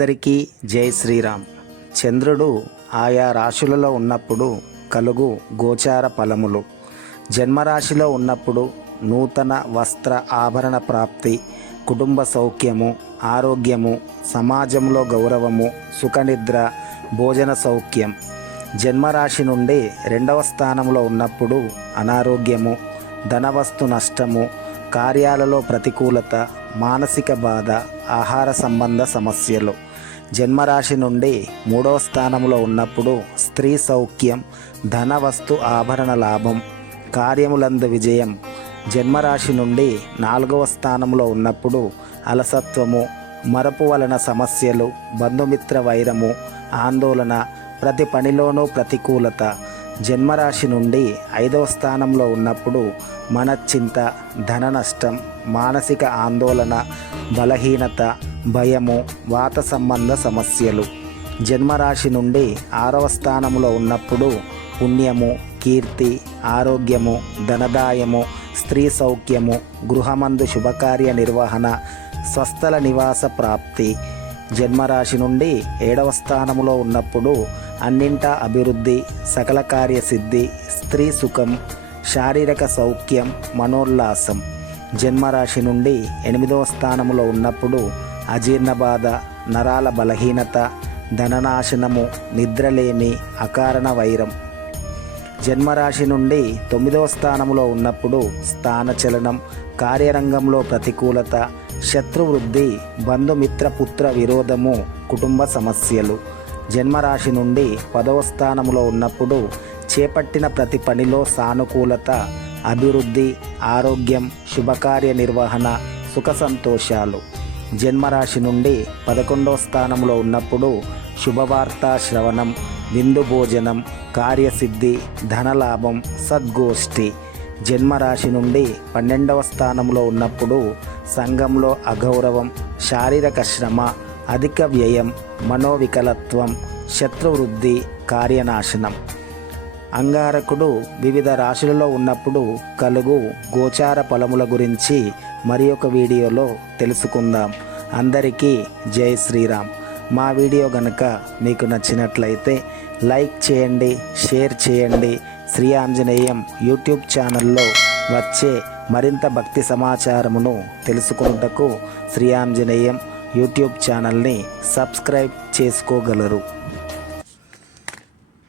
అందరికీ జై శ్రీరామ్. చంద్రుడు ఆయా రాశులలో ఉన్నప్పుడు కలుగు గోచార ఫలములు. జన్మరాశిలో ఉన్నప్పుడు నూతన వస్త్ర ఆభరణ ప్రాప్తి కుటుంబ సౌఖ్యము ఆరోగ్యము సమాజంలో గౌరవము సుఖనిద్ర భోజన సౌఖ్యం. జన్మరాశి నుండి రెండవ స్థానంలో ఉన్నప్పుడు అనారోగ్యము ధనవస్తు నష్టము కార్యాలలో ప్రతికూలత మానసిక బాధ ఆహార సంబంధ సమస్యలు. జన్మరాశి నుండి మూడవ స్థానంలో ఉన్నప్పుడు స్త్రీ సౌఖ్యం ధన వస్తు ఆభరణ లాభం కార్యములందు విజయం. జన్మరాశి నుండి నాలుగవ స్థానంలో ఉన్నప్పుడు అలసత్వము మరపు వలన సమస్యలు బంధుమిత్ర వైరము ఆందోళన ప్రతి పనిలోనూ ప్రతికూలత జన్మరాశి నుండి ఐదవ స్థానంలో ఉన్నప్పుడు మనశ్చింత ధన నష్టం మానసిక ఆందోళన బలహీనత భయము వాత సంబంధ సమస్యలు. జన్మరాశి నుండి ఆరవ స్థానంలో ఉన్నప్పుడు పుణ్యము కీర్తి ఆరోగ్యము ధనదాయము స్త్రీ సౌఖ్యము గృహమందు శుభకార్య నిర్వహణ స్వస్థల నివాస ప్రాప్తి. జన్మరాశి నుండి ఏడవ స్థానంలో ఉన్నప్పుడు అన్నింటా అభివృద్ధి సకల కార్యసిద్ధి స్త్రీ సుఖం శారీరక సౌఖ్యం మనోల్లాసం. జన్మరాశి నుండి ఎనిమిదవ స్థానంలో ఉన్నప్పుడు అజీర్ణ బాధ నరాల బలహీనత ధననాశనము నిద్రలేమి అకారణ వైరం. జన్మరాశి నుండి తొమ్మిదవ స్థానంలో ఉన్నప్పుడు స్థానచలనం కార్యరంగంలో ప్రతికూలత శత్రువృద్ధి బంధుమిత్ర పుత్ర విరోధము కుటుంబ సమస్యలు. జన్మరాశి నుండి పదవ స్థానంలో ఉన్నప్పుడు చేపట్టిన ప్రతి పనిలో సానుకూలత అభివృద్ధి ఆరోగ్యం శుభకార్య నిర్వహణ సుఖ సంతోషాలు. జన్మరాశి నుండి పదకొండవ స్థానంలో ఉన్నప్పుడు శుభవార్తా శ్రవణం విందు భోజనం కార్యసిద్ధి ధనలాభం సద్గోష్ఠి. జన్మరాశి నుండి పన్నెండవ స్థానంలో ఉన్నప్పుడు సంఘంలో అగౌరవం శారీరక శ్రమ అధిక వ్యయం మనోవికలత్వం శత్రువృద్ధి కార్యనాశనం. అంగారకుడు వివిధ రాశులలో ఉన్నప్పుడు కలుగు గోచార ఫలముల గురించి మరి ఒక వీడియోలో తెలుసుకుందాం. అందరికీ జై శ్రీరామ్. మా వీడియో గనక మీకు నచ్చినట్లయితే లైక్ చేయండి షేర్ చేయండి. శ్రీ ఆంజనేయం యూట్యూబ్ ఛానల్లో వచ్చే మరింత భక్తి సమాచారమును తెలుసుకొనుటకు శ్రీ ఆంజనేయం యూట్యూబ్ ఛానల్ని సబ్స్క్రైబ్ చేసుకోగలరు.